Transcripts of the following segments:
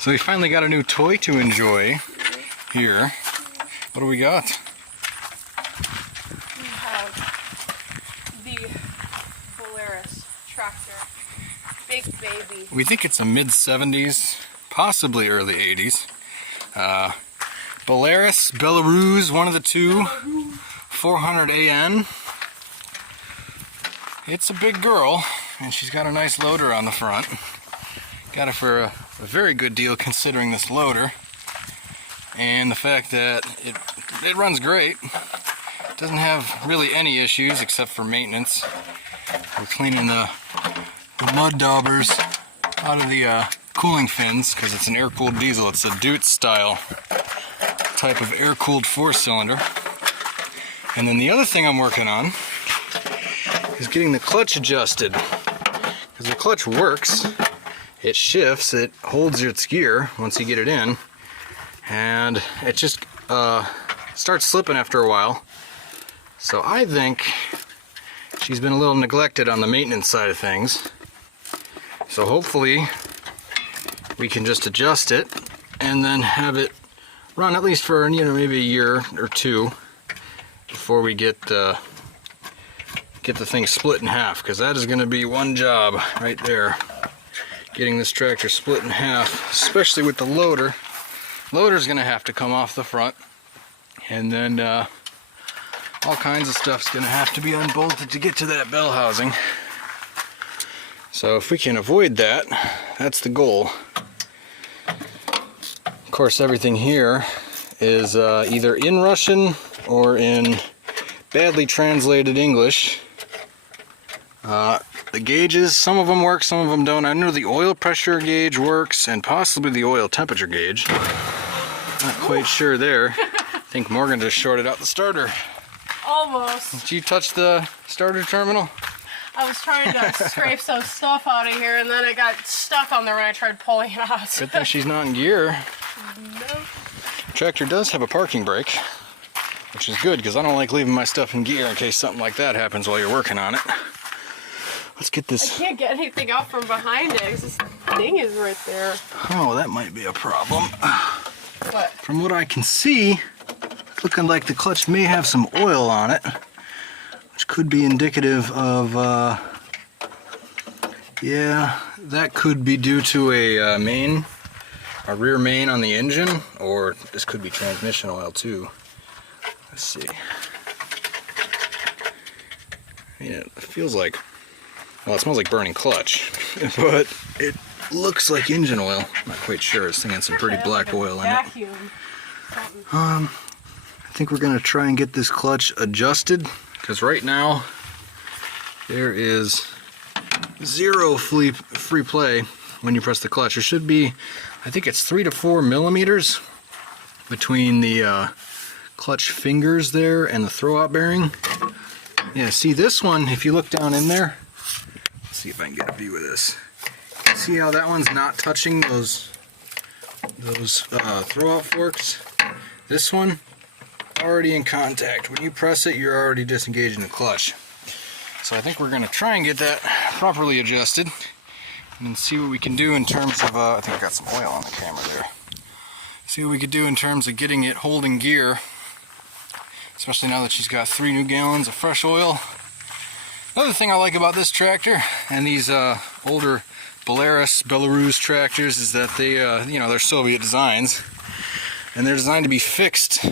So we finally got a new toy to enjoy here. What do we got? We have the BELARUS tractor. Big baby. We think it's a mid-70s, possibly early 80s. Belarus, one of the two. 400 AN. It's a big girl, and she's got a nice loader on the front. Got it for a very good deal considering this loader. And the fact that it runs great. Doesn't have really any issues except for maintenance. We're cleaning the mud daubers out of the cooling fins because it's an air-cooled diesel. It's a Deutz style type of air-cooled 4-cylinder. And then the other thing I'm working on is getting the clutch adjusted. Because the clutch works, it shifts, it holds its gear once you get it in, and it just starts slipping after a while. So I think she's been a little neglected on the maintenance side of things. So hopefully we can just adjust it and then have it run at least for, maybe a year or two before we get the thing split in half, because that is going to be one job right there, getting this tractor split in half, especially with the loader. Loader's going to have to come off the front, and then all kinds of stuff's going to have to be unbolted to get to that bell housing. So if we can avoid that, that's the goal. Of course, everything here is either in Russian or in badly translated English. The gauges, some of them work, some of them don't. I know the oil pressure gauge works and possibly the oil temperature gauge. Not quite sure there. I think Morgan just shorted out the starter. Almost. Did you touch the starter terminal? I was trying to scrape some stuff out of here, and then it got stuck on there when I tried pulling it out. Good thing she's not in gear. Nope. Tractor does have a parking brake, which is good because I don't like leaving my stuff in gear in case something like that happens while you're working on it. Let's get this. I can't get anything out from behind it because this thing is right there. Oh, that might be a problem. What? From what I can see, it's looking like the clutch may have some oil on it, which could be indicative of, yeah, that could be due to a rear main on the engine, or this could be transmission oil too. Let's see. I mean, it feels like, well, it smells like burning clutch, but it looks like engine oil. I'm not quite sure. It's thinking some pretty black oil in it. I think we're going to try and get this clutch adjusted, because right now there is zero free play when you press the clutch. There should be, I think it's 3 to 4 millimeters between the clutch fingers there and the throwout bearing. Yeah, see this one, if you look down in there, let's see if I can get a view of this. See how that one's not touching those throwout forks? This one, already in contact. When you press it, you're already disengaging the clutch. So I think we're going to try and get that properly adjusted and see what we can do in terms of, I think I got some oil on the camera there. See what we could do in terms of getting it holding gear, especially now that she's got 3 new gallons of fresh oil. Another thing I like about this tractor and these older Belarus tractors is that they, they're Soviet designs, and they're designed to be fixed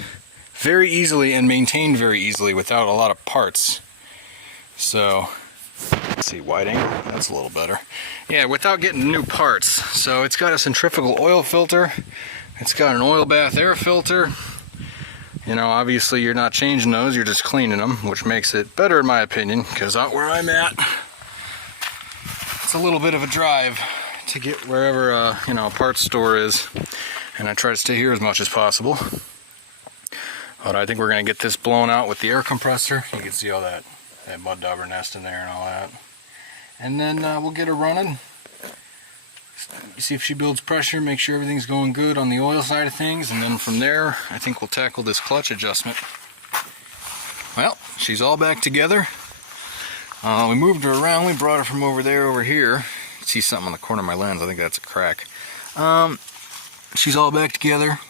very easily and maintained very easily without a lot of parts. So, let's see, wide angle, that's a little better. Yeah, without getting new parts. So it's got a centrifugal oil filter, it's got an oil bath air filter. Obviously you're not changing those, you're just cleaning them, which makes it better in my opinion, because out where I'm at, it's a little bit of a drive to get wherever a parts store is, and I try to stay here as much as possible. But I think we're going to get this blown out with the air compressor. You can see all that mud dauber nest in there and all that. And then we'll get her running. See if she builds pressure, make sure everything's going good on the oil side of things, and then from there I think we'll tackle this clutch adjustment. Well, she's all back together. We moved her around, we brought her from over there over here. See something on the corner of my lens, I think that's a crack. she's all back together.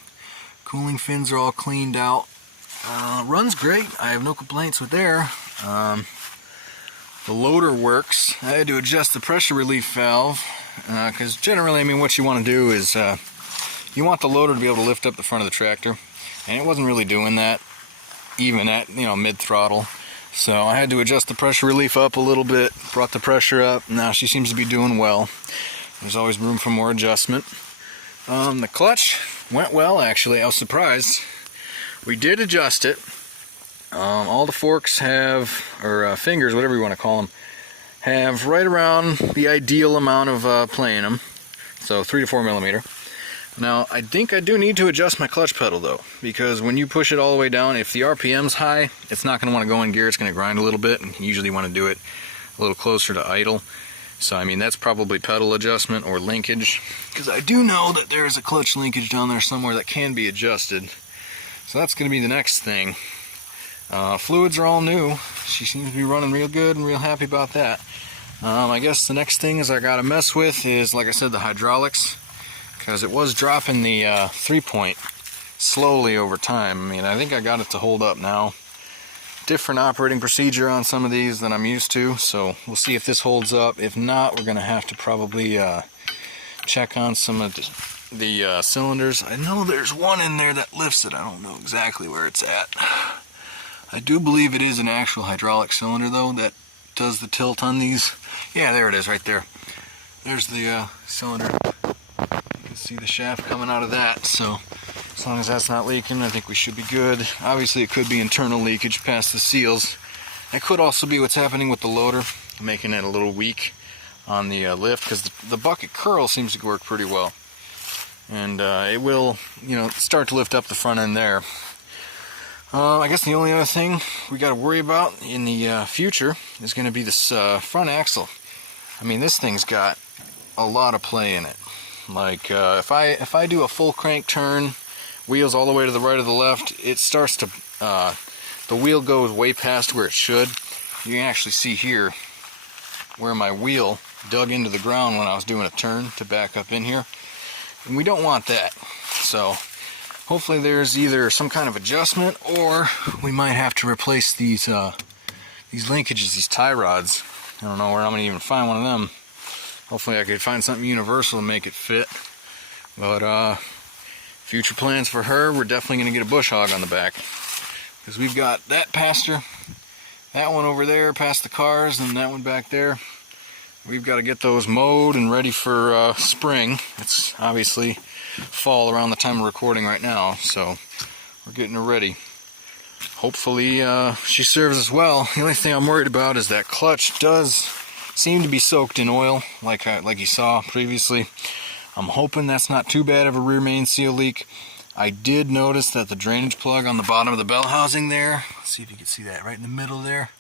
Cooling fins are all cleaned out. Runs great. I have no complaints with there. The loader works. I had to adjust the pressure relief valve because generally, I mean, what you want to do is you want the loader to be able to lift up the front of the tractor, and it wasn't really doing that, even at mid throttle. So I had to adjust the pressure relief up a little bit. Brought the pressure up. Now she seems to be doing well. There's always room for more adjustment. The clutch went well, actually. I was surprised. We did adjust it. All the forks have, or fingers, whatever you want to call them, have right around the ideal amount of play in them. So 3 to 4 millimeter. Now, I think I do need to adjust my clutch pedal though, because when you push it all the way down, if the RPM's high, it's not going to want to go in gear. It's going to grind a little bit, and you usually want to do it a little closer to idle. So, I mean, that's probably pedal adjustment or linkage, because I do know that there is a clutch linkage down there somewhere that can be adjusted. So that's going to be the next thing. Fluids are all new. She seems to be running real good and real happy about that. I guess the next thing is I got to mess with is, like I said, the hydraulics, because it was dropping the 3-point slowly over time. I mean, I think I got it to hold up now. Different operating procedure on some of these than I'm used to, so we'll see if this holds up. If not, we're going to have to probably check on some of the cylinders. I know there's one in there that lifts it. I don't know exactly where it's at. I do believe it is an actual hydraulic cylinder though that does the tilt on these. Yeah, there it is right there. There's the cylinder. You can see the shaft coming out of that, so as long as that's not leaking, I think we should be good. Obviously, it could be internal leakage past the seals. It could also be what's happening with the loader, making it a little weak on the lift, because the bucket curl seems to work pretty well. And it will, start to lift up the front end there. I guess the only other thing we got to worry about in the future is going to be this front axle. I mean, this thing's got a lot of play in it. Like, if I do a full crank turn, wheels all the way to the right or the left, it starts to, the wheel goes way past where it should. You can actually see here where my wheel dug into the ground when I was doing a turn to back up in here. And we don't want that. So hopefully there's either some kind of adjustment, or we might have to replace these linkages, these tie rods. I don't know where I'm going to even find one of them. Hopefully I could find something universal and make it fit. But future plans for her, we're definitely going to get a bush hog on the back, because we've got that past her, that one over there past the cars, and that one back there. We've got to get those mowed and ready for spring. It's obviously fall around the time of recording right now, so we're getting her ready. Hopefully she serves us well. The only thing I'm worried about is that clutch does seem to be soaked in oil, like you saw previously. I'm hoping that's not too bad of a rear main seal leak. I did notice that the drainage plug on the bottom of the bell housing there, let's see if you can see that right in the middle there,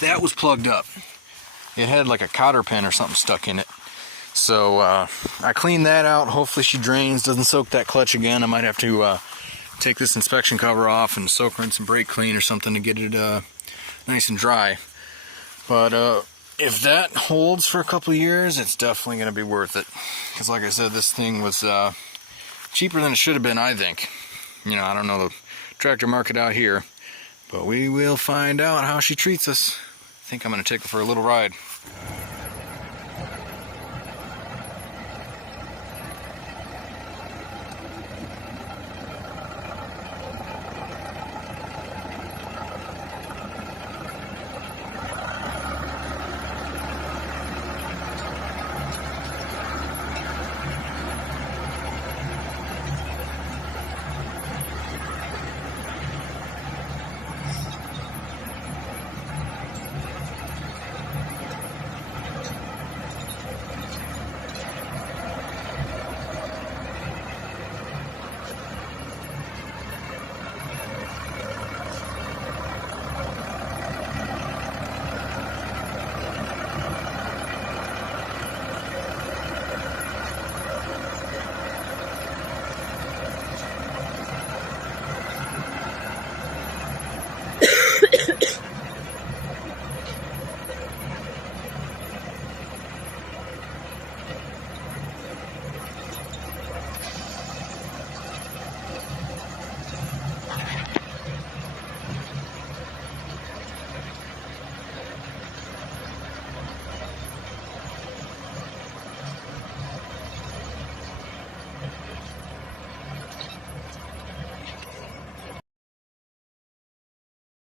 that was plugged up. It had like a cotter pin or something stuck in it. So I cleaned that out. Hopefully she drains, doesn't soak that clutch again. I might have to take this inspection cover off and soak her in some brake clean or something to get it nice and dry. But if that holds for a couple of years, it's definitely going to be worth it. Because like I said, this thing was cheaper than it should have been, I think. I don't know the tractor market out here, but we will find out how she treats us. I think I'm going to take her for a little ride.